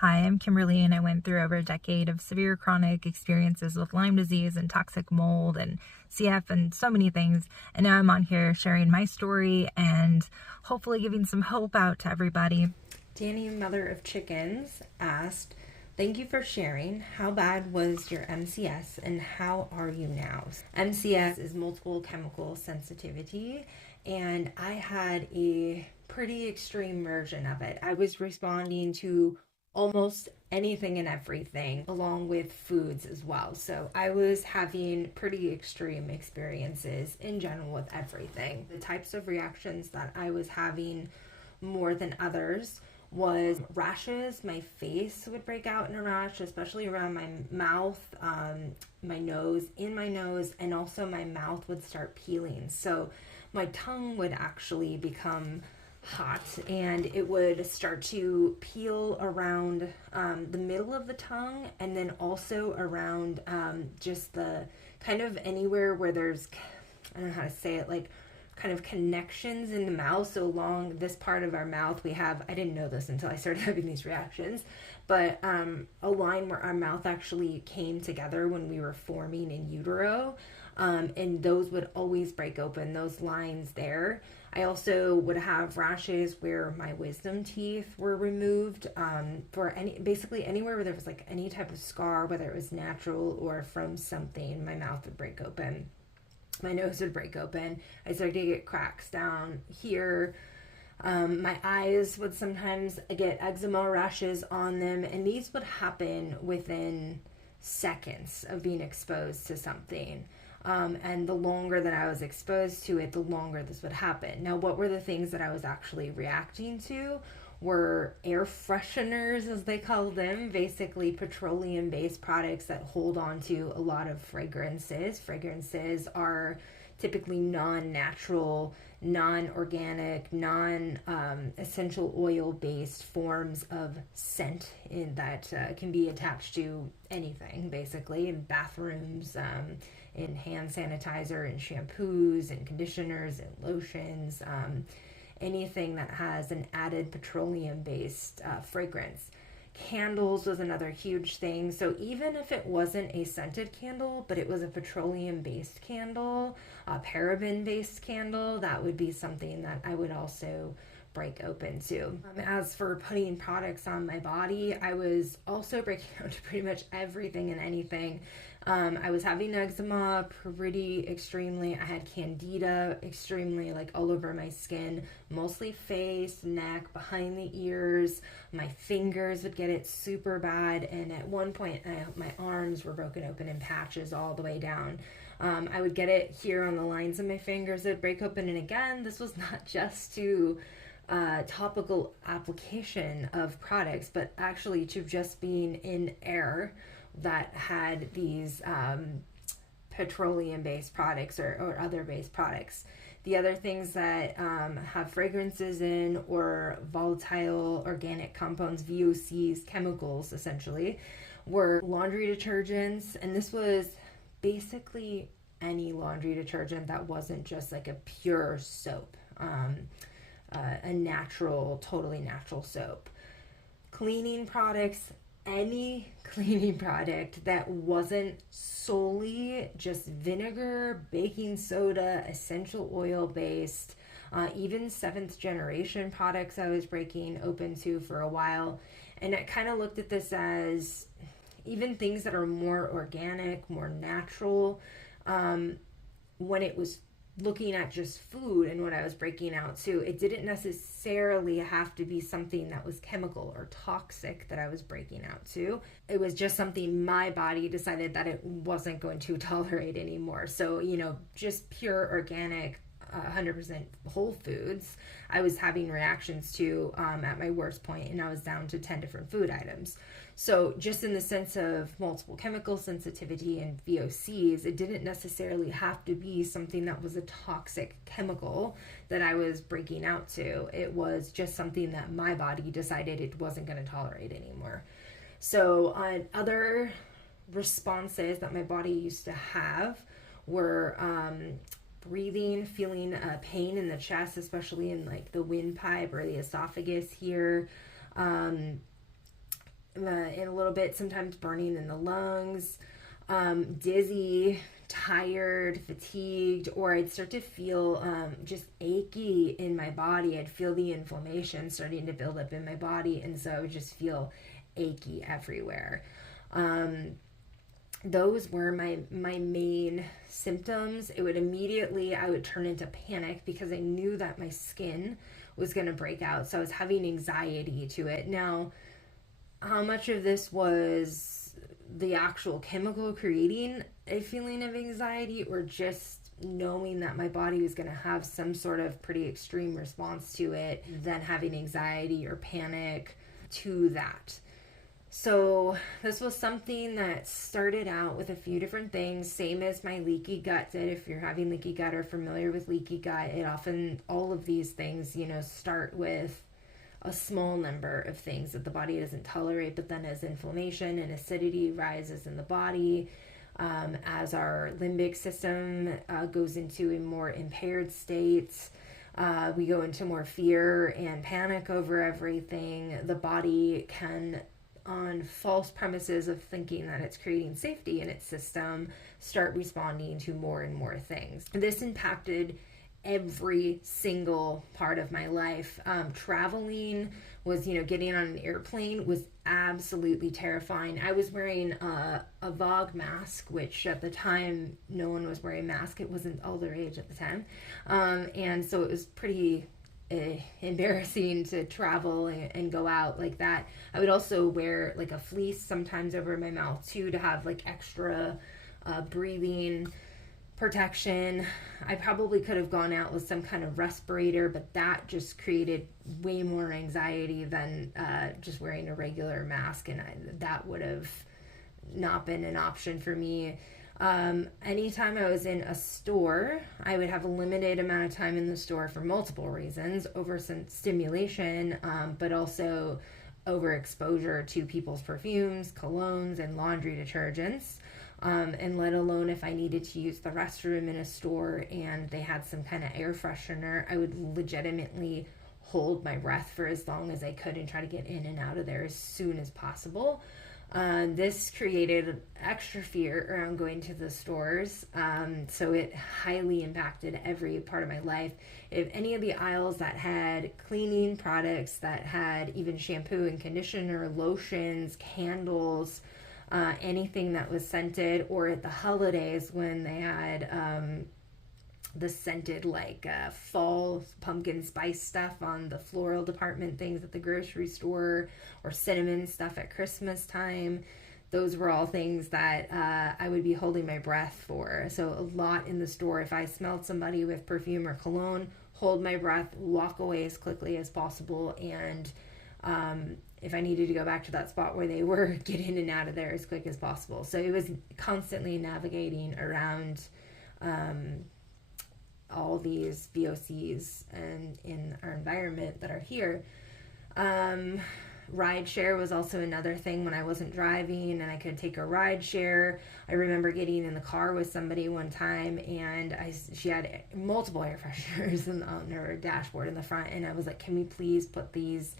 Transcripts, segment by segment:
Hi, I'm Kimberly, and I went through over a decade of severe chronic experiences with Lyme disease and toxic mold and CF and so many things. And now I'm on here sharing my story and hopefully giving some hope out to everybody. Danny, mother of chickens, asked, "Thank you for sharing. How bad was your MCS and how are you now?" MCS is multiple chemical sensitivity, and I had a pretty extreme version of it. I was responding to almost anything and everything, along with foods as well. So I was having pretty extreme experiences in general with everything. The types of reactions that I was having more than others was rashes. My face would break out in a rash, especially around my mouth, my nose, and also my mouth would start peeling. So my tongue would actually become hot and it would start to peel around the middle of the tongue, and then also around just the kind of anywhere where there's, I don't know how to say it, like kind of connections in the mouth. So along this part of our mouth we have, I didn't know this until I started having these reactions, but a line where our mouth actually came together when we were forming in utero, and those would always break open, those lines there. I also would have rashes where my wisdom teeth were removed, for basically anywhere where there was like any type of scar, whether it was natural or from something. My mouth would break open, my nose would break open. I started to get cracks down here. My eyes would sometimes get eczema rashes on them, and these would happen within seconds of being exposed to something. And the longer that I was exposed to it, the longer this would happen. Now, what were the things that I was actually reacting to? Were air fresheners, as they call them, basically petroleum-based products that hold on to a lot of fragrances. Fragrances are typically non-natural, non-organic, non-essential oil-based forms of scent that can be attached to anything, basically, in bathrooms, in hand sanitizer, and shampoos, and conditioners, and lotions, anything that has an added petroleum-based fragrance. Candles was another huge thing. So even if it wasn't a scented candle, but it was a petroleum-based candle, a paraben-based candle, that would be something that I would also break open to. As for putting products on my body, I was also breaking out to pretty much everything and anything. I was having eczema pretty extremely. I had candida extremely, like all over my skin, mostly face, neck, behind the ears. My fingers would get it super bad, and at one point my arms were broken open in patches all the way down. I would get it here on the lines of my fingers. It would break open, and again, this was not just to topical application of products, but actually to just being in air that had these petroleum-based products or other based products. The other things that have fragrances in, or volatile organic compounds, VOCs, chemicals essentially, were laundry detergents, and this was basically any laundry detergent that wasn't just like a pure soap, a natural, totally natural soap. Cleaning products, any cleaning product that wasn't solely just vinegar, baking soda, essential oil based, even seventh generation products I was breaking open to for a while. And I kind of looked at this as even things that are more organic, more natural, when it was looking at just food and what I was breaking out to, it didn't necessarily have to be something that was chemical or toxic that I was breaking out to. It was just something my body decided that it wasn't going to tolerate anymore. So, just pure organic, 100% whole foods, I was having reactions to at my worst point, and I was down to 10 different food items. So just in the sense of multiple chemical sensitivity and VOCs, it didn't necessarily have to be something that was a toxic chemical that I was breaking out to. It was just something that my body decided it wasn't going to tolerate anymore. So other responses that my body used to have were breathing, feeling pain in the chest, especially in like the windpipe or the esophagus here. in a little bit, sometimes burning in the lungs, dizzy, tired, fatigued, or I'd start to feel just achy in my body. I'd feel the inflammation starting to build up in my body, and so I would just feel achy everywhere. Those were my main symptoms. It would immediately, I would turn into panic because I knew that my skin was going to break out. So I was having anxiety to it. Now, how much of this was the actual chemical creating a feeling of anxiety, or just knowing that my body was going to have some sort of pretty extreme response to it, then having anxiety or panic to that? So this was something that started out with a few different things, same as my leaky gut did. If you're having leaky gut or familiar with leaky gut, it often, all of these things, start with a small number of things that the body doesn't tolerate, but then as inflammation and acidity rises in the body, as our limbic system goes into a more impaired state, we go into more fear and panic over everything. The body can, on false premises of thinking that it's creating safety in its system, start responding to more and more things. This impacted every single part of my life. Traveling was, getting on an airplane was absolutely terrifying. I was wearing a Vogue mask, which at the time no one was wearing a mask. It wasn't all their age at the time. And so it was pretty embarrassing to travel and go out like that. I would also wear like a fleece sometimes over my mouth too, to have like extra breathing protection. I probably could have gone out with some kind of respirator, but that just created way more anxiety than just wearing a regular mask, and that would have not been an option for me. Anytime I was in a store, I would have a limited amount of time in the store for multiple reasons, over some stimulation, but also overexposure to people's perfumes, colognes, and laundry detergents. And let alone if I needed to use the restroom in a store and they had some kind of air freshener, I would legitimately hold my breath for as long as I could and try to get in and out of there as soon as possible. This created extra fear around going to the stores, so it highly impacted every part of my life. If any of the aisles that had cleaning products, that had even shampoo and conditioner, lotions, candles, anything that was scented, or at the holidays when they had the scented fall pumpkin spice stuff on the floral department things at the grocery store, or cinnamon stuff at Christmas time. Those were all things that I would be holding my breath for. So a lot in the store, if I smelled somebody with perfume or cologne, hold my breath, walk away as quickly as possible, and if I needed to go back to that spot where they were, get in and out of there as quick as possible. So it was constantly navigating around all these VOCs and in our environment that are here. Ride share was also another thing when I wasn't driving and I could take a ride share. I remember getting in the car with somebody one time, and she had multiple air fresheners on her dashboard in the front, and I was like, can we please put these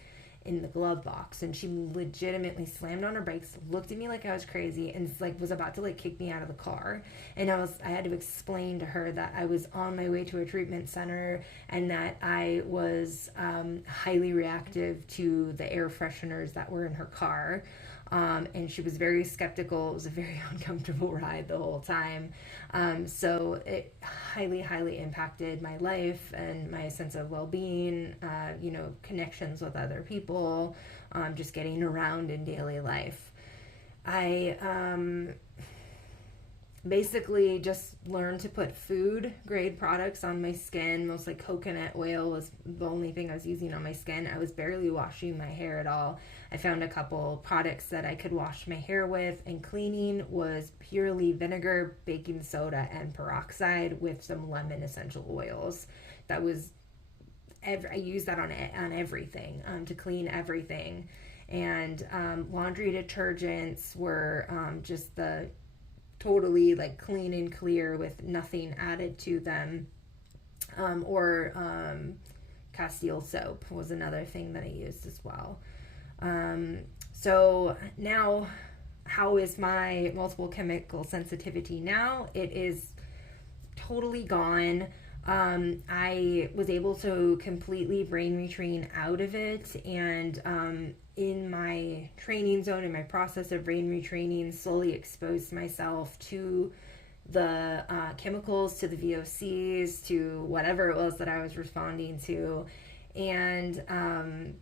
in the glove box? And she legitimately slammed on her brakes, looked at me like I was crazy, and was about to kick me out of the car. And I had to explain to her that I was on my way to a treatment center and that I was highly reactive to the air fresheners that were in her car. And she was very skeptical. It was a very uncomfortable ride the whole time. So it highly, highly impacted my life and my sense of well-being, connections with other people, just getting around in daily life. I basically just learned to put food grade products on my skin. Mostly coconut oil was the only thing I was using on my skin. I was barely washing my hair at all. I found a couple products that I could wash my hair with, and cleaning was purely vinegar, baking soda, and peroxide with some lemon essential oils. That was, I used that on everything, to clean everything. And laundry detergents were just the totally clean and clear with nothing added to them. Castile soap was another thing that I used as well. So now, how is my multiple chemical sensitivity now? It is totally gone. I was able to completely brain retrain out of it, and in my training zone, in my process of brain retraining, slowly exposed myself to the chemicals, to the VOCs, to whatever it was that I was responding to, and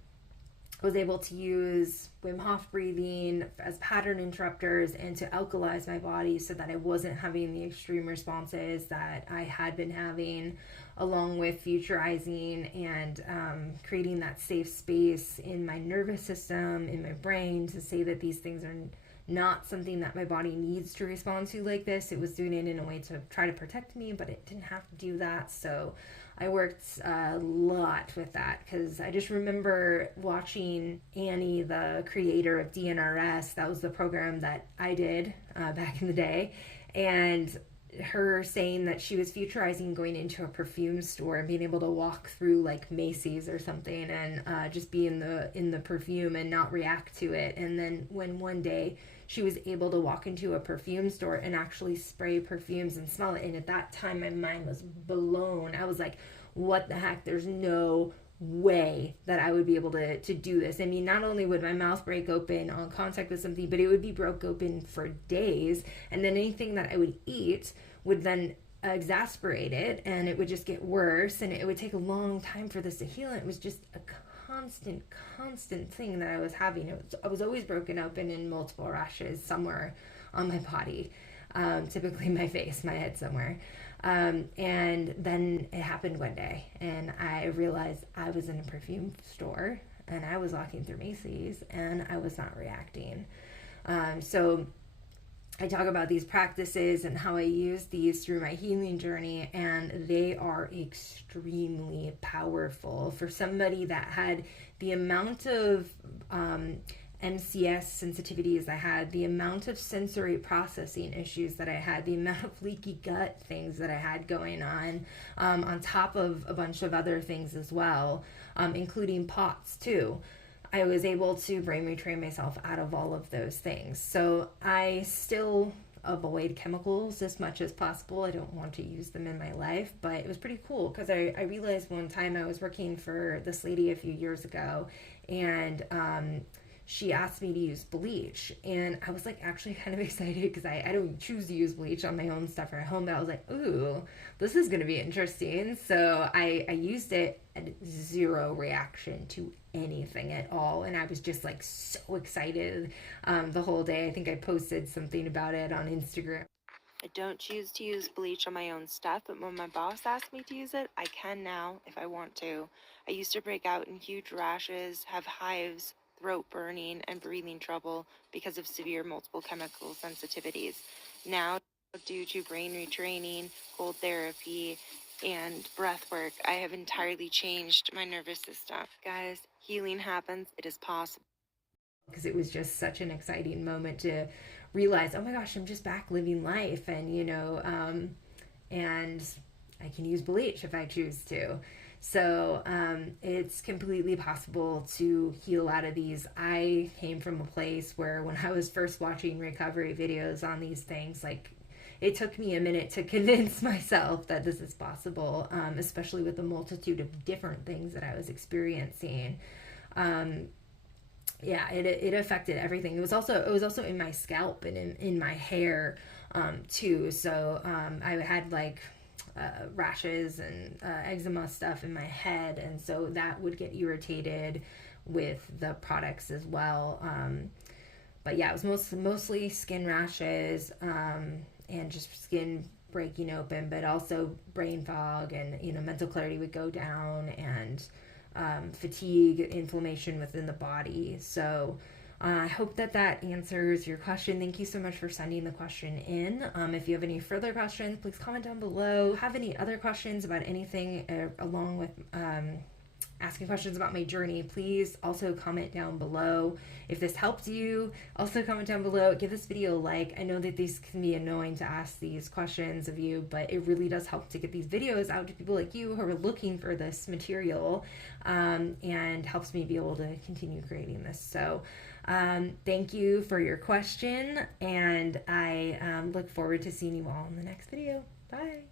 was able to use Wim Hof breathing as pattern interrupters and to alkalize my body so that I wasn't having the extreme responses that I had been having, along with futurizing and creating that safe space in my nervous system, in my brain, to say that these things are not something that my body needs to respond to like this. It was doing it in a way to try to protect me, but it didn't have to do that. So I worked a lot with that, because I just remember watching Annie, the creator of DNRS. That was the program that I did back in the day, and her saying that she was futurizing going into a perfume store and being able to walk through like Macy's or something and just be in the perfume and not react to it. And then when one day she was able to walk into a perfume store and actually spray perfumes and smell it, and at that time my mind was blown. I was like, what the heck? There's no way that I would be able to do this. I mean, not only would my mouth break open on contact with something, but it would be broke open for days, and then anything that I would eat would then exasperate it, and it would just get worse, and it would take a long time for this to heal. And it was just a constant thing that I was having. I was always broken open in multiple rashes somewhere on my body, typically my face, my head somewhere. And then it happened one day, and I realized I was in a perfume store and I was walking through Macy's and I was not reacting. So I talk about these practices and how I use these through my healing journey, and they are extremely powerful for somebody that had the amount of MCS sensitivities I had, the amount of sensory processing issues that I had, the amount of leaky gut things that I had going on top of a bunch of other things as well, including POTS too. I was able to brain retrain myself out of all of those things. So I still avoid chemicals as much as possible. I don't want to use them in my life, but it was pretty cool because I realized one time I was working for this lady a few years ago, and she asked me to use bleach, and I was like actually kind of excited because I don't choose to use bleach on my own stuff at home, but I was like, ooh, this is going to be interesting. So I used it, and zero reaction to anything at all, and I was just like so excited the whole day. I think I posted something about it on Instagram. I don't choose to use bleach on my own stuff, but when my boss asks me to use it, I can now if I want to. I used to break out in huge rashes, have hives, throat burning, and breathing trouble because of severe multiple chemical sensitivities. Now, due to brain retraining, cold therapy, and breath work, I have entirely changed my nervous system. Guys, healing happens. It is possible. Because it was just such an exciting moment to realize, oh my gosh, I'm just back living life, and and I can use bleach if I choose to. So it's completely possible to heal out of these. I came from a place where when I was first watching recovery videos on these things, like it took me a minute to convince myself that this is possible, especially with the multitude of different things that I was experiencing. Yeah, it affected everything. It was also in my scalp and in my hair too. So I had like rashes and eczema stuff in my head, and so that would get irritated with the products as well. But yeah, it was mostly skin rashes and just skin breaking open, but also brain fog, and mental clarity would go down, and fatigue, inflammation within the body. So I hope that answers your question. Thank you so much for sending the question in. If you have any further questions, please comment down below. Have any other questions about anything along with asking questions about my journey, please also comment down below. If this helped you, also comment down below. Give this video a like. I know that these can be annoying to ask these questions of you, but it really does help to get these videos out to people like you who are looking for this material, and helps me be able to continue creating this. So Thank you for your question, and I look forward to seeing you all in the next video. Bye.